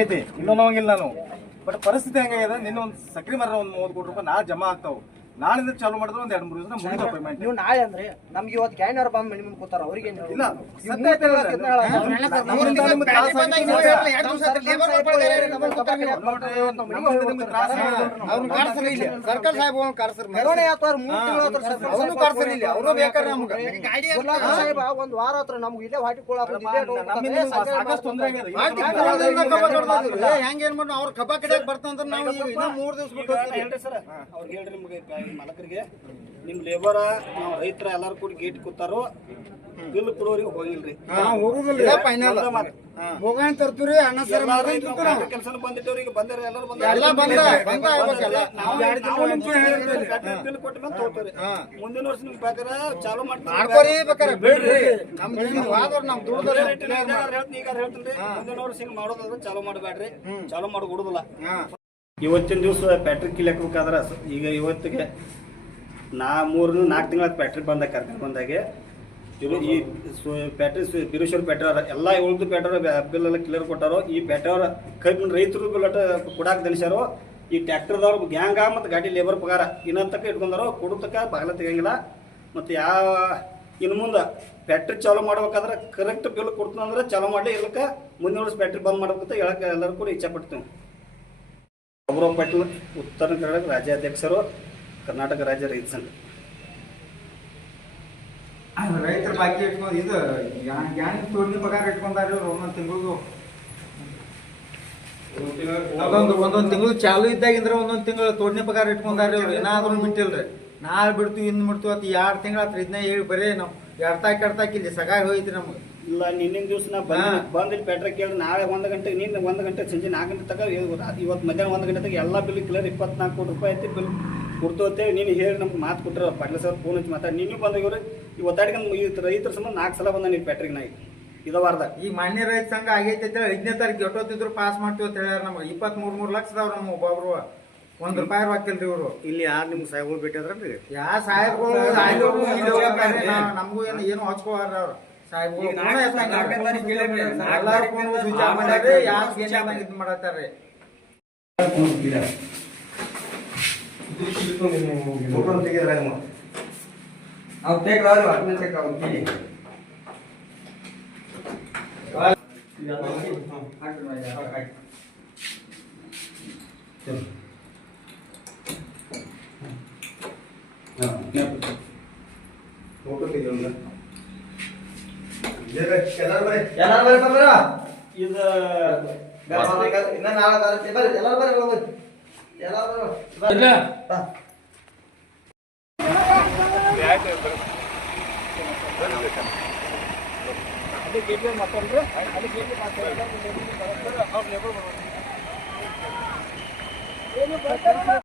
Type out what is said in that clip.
ಐತಿ ಇನ್ನೊಂದು ಹೋಗಿಲ್ಲ ನಾನು ಬಟ್ ಪರಿಸ್ಥಿತಿ ಹೆಂಗಾಗಿದೆ ನಿನ್ನೆ ಒಂದು ಸಕ್ರಿ ಮರ ಒಂದು 30 ಕೋಟಿ ರೂಪಾಯಿ ನಾಳೆ ಜಮಾ ಆಗ್ತಾವ ನಾಳೆ ಚಾಲು ಮಾಡಿದ್ರೆ ಒಂದು 2-3 ದಿವಸ ಮುಗಿದ ಪೇಮೆಂಟ್ ನೀವು ನಾಳೆ ಅಂದ್ರೆ ನಮ್ಗೆ ಇವತ್ತು ಕ್ಯಾಂಡರ್ ಬಂದ್ ಮಿನಿಮಮ್ ಕೂತಾರ ಅವ್ರಿಗೆ ಇಲ್ಲ ಸರ್ಕಲ್ ಸಾಹೇಬ್ ಒಂದ್ ವಾರ ಹತ್ರ ನಮ್ಗೆ ಇಲ್ಲೇ ಹಾಟಿ ಸಾಕಷ್ಟು ತೊಂದರೆ ಹೆಂಗ ಏನ್ ಮಾಡಿ ಅವ್ರ ಕಬ್ಬ ಕಡೆ ಬರ್ತಂದ್ರ ನಾವು 3 ದಿವಸ ಬಿಟ್ಟು ಅವ್ರಿಗೆ ಹೇಳ್ರಿ ನಿಮ್ಗೆ ಮಾಲಕರಿಗೆ ನಿಮ್ ಲೇಬರ್ ನಾವು ರೈತರ ಎಲ್ಲಾರು ಕೂಡ ಗೇಟ್ ಕೂತಾರೋ ಬಿಲ್ ಕೊಡೋರಿಗೆ ಹೋಗಿಲ್ರಿ ಹೋಗುದಿಲ್ಲ ಫೈನಲ್ ಹೋಗಂತ ತರ್ತೀರಿ ಅಣ್ಣ ಸರ್ ಕೆಲಸ ಬಂದಿಟ್ಟವ್ರಿಗೆ ಬಂದಾರ ಎಲ್ಲರೂ ಬಿಲ್ ಕೊಟ್ಟ ಮೇಲೆ ತಗೋತಾರೆ ಮುಂದಿನ ವರ್ಷ ನಿಮ್ಗೆ ಬೇಕಾದ್ರೆ ಚಾಲು ಮಾಡ್ಕೊರಿ ಬೇಕಾರೆ ಬಿಡ್ರಿ ನಮ್ ದುಡ್ಡು ಈಗ ಹೇಳ್ತೀನಿ ಮುಂದಿನ ವರ್ಷ ಹಿಂಗ್ ಮಾಡೋದಾದ್ರೆ ಚಾಲು ಮಾಡಬೇಡ್ರಿ ಚಾಲು ಮಾಡಿ ಕೊಡುದಿಲ್ಲ ಇವತ್ತಿನ ದಿವಸ ಬ್ಯಾಟ್ರಿ ಕಿಲಾಕ್ಬೇಕಾದ್ರ ಈಗ ಇವತ್ತಿಗೆ 3-4 ತಿಂಗಳ ಬ್ಯಾಟ್ರಿ ಬಂದಾಗ ಕರ್ಕೊಂಡು ಬಂದಾಗೆ ಈ ಬ್ಯಾಟ್ರಿ ಬಿರೇಶ್ವರ ಬ್ಯಾಟ್ರಿ ಎಲ್ಲ ಉಳಿದು ಬ್ಯಾಟ್ರಿ ಬಿಲ್ ಎಲ್ಲ ಕ್ಲಿಯರ್ ಕೊಟ್ಟಾರೋ ಈ ಬ್ಯಾಟ್ರಿ ಕೈ ರೈತರು ಬಿಲ್ ಕೊಡಾಕ ದನಿಸ್ಯಾರೋ ಈ ಟ್ರ್ಯಾಕ್ಟರ್ದವ್ರು ಗ್ಯಾಂಗ ಮತ್ತು ಗಾಡಿ ಲೇಬರ್ ಪಗಾರ ಇನ್ನೊಂತಕ್ಕ ಇಟ್ಕೊಂಡಾರೋ ಕೊಡತಕ್ಕ ಬಾಗಿಲ ತೆಗಂಗಿಲ್ಲ ಮತ್ತು ಇನ್ನು ಮುಂದೆ ಬ್ಯಾಟ್ರಿ ಚಾಲು ಮಾಡ್ಬೇಕಾದ್ರೆ ಕರೆಕ್ಟ್ ಬಿಲ್ ಕೊಡ್ತಂದ್ರೆ ಚಾಲು ಮಾಡಲಿ ಇರ್ಲಕ್ಕ ಮುಂದಿನ ವರ್ಷ ಬ್ಯಾಟ್ರಿ ಬಂದ್ ಮಾಡ್ಬೇಕಂತ ಹೇಳಕ್ಕೆ ಎಲ್ಲರೂ ಕೂಡ ಇಚ್ಛೆ ಪಡ್ತೀವಿ. ಗೌರವ್ ಪಾಟೀಲ್ ಉತ್ತರ ಕರ್ನಾಟಕ ರಾಜ್ಯಾಧ್ಯಕ್ಷರು ಕರ್ನಾಟಕ ರಾಜ್ಯ ರೈತ ಸಂಘ. ರೈತರ ಬಾಕಿ ಇಟ್ಕೊಂಡು ಇದು ತೋರ್ನಿ ಪಗಾರ ಇಟ್ಕೊಂಡಾರ ಒಂದೊಂದು ತಿಂಗಳು ಒಂದೊಂದು ತಿಂಗಳು ಚಾಲು ಇದ್ದಾಗಿಂದ್ರೆ ಒಂದೊಂದು ತಿಂಗಳು ತೋರ್ನಿ ಪಗಾರ ಇಟ್ಕೊಂಡಾರ ಏನಾದ್ರು ಬಿಟ್ಟಿಲ್ರಿ ನಾಳೆ ಬಿಡ್ತೀವಿ ಇನ್ನು ಬಿಡ್ತೀವಿ ಅದು 2 ತಿಂಗಳ ಹತ್ರ ಇದನ್ನ ಹೇಳಿ ಬರೀ ನಾವು ಎಡ್ತಾಕ್ ಇಲ್ಲಿ ಸಗಾಯಿ ಹೋಯ್ತು ನಮ್ಗೆ. ಇಲ್ಲ ನಿನ್ನಿನ ದಿವಸ ನಾ ಬಂದಿಲ್ಲಿ ಬ್ಯಾಟ್ರಿ ಕೇಳಿ ನಾಳೆ 1 ಗಂಟೆ ನಿನ್ನೆ 1 ಗಂಟೆ ಸಂಜೆ 4 ಗಂಟೆ ತಗ ಇವತ್ತು ಮಧ್ಯಾಹ್ನ 1 ಗಂಟೆ ತಗ ಎಲ್ಲ ಬಿಲ್ ಕ್ಲಿಯರ್ 24 ಕೋಟಿ ರೂಪಾಯಿ ಐತಿ ಬಿಲ್ ಕೊಡ್ತೋತೇವೆ. ನೀನು ಹೇಳಿ ನಮ್ಗೆ ಮಾತು ಕೊಟ್ಟರೆ ಪಾಟೀಲ್ ಸರ್ ಫೋನ್ ಹಚ್ಚಿ ಮಾತಾಡಿ ನೀನು ಬಂದಾಗ್ಯವ್ರಿ ಈ ಒತ್ತಾಡಿಕೊಂಡು ಈ ರೈತರ ಸಂಬಂಧ 4 ಸಲ ಬಂದ ನೀವು ಬ್ಯಾಟ್ರಿಗೆ ನಾಯಿ ಇದವಾರ್ದಾಗ ಈ ಮಾನ್ಯ ರೈತ ಸಂಘ ಆಗೈತೆ ಅಂತ ಹೇಳಿ 5ನೇ ತಾರೀಕು ಎಷ್ಟೊತ್ತಿದ್ರು ಪಾಸ್ ಮಾಡ್ತೀವಿ ಅಂತ ಹೇಳ್ಯಾರ ನಮ್ಗೆ 23 ಲಕ್ಷದವ್ರು ನಮ್ಮ ಒಬ್ಬೊಬ್ರು ₹1 ಹಾಕಿಲ್ರಿ ಇವರು. ಇಲ್ಲಿ ಯಾರು ನಿಮ್ಗೆ ಸಾಹೇಬ್ಗಳು ಭೇಟಿಯಾದ್ರಿ ಯಾವ ಸಾಹೇಬ್ಗಳು ನಮಗೂ ಏನು ಹಚ್ಕೋವಾರ ಅವ್ರು ಸಾಹೇಬ್ಗಳು ಇದು ಮಾಡತ್ತಾರ್ರಿ. ಇದು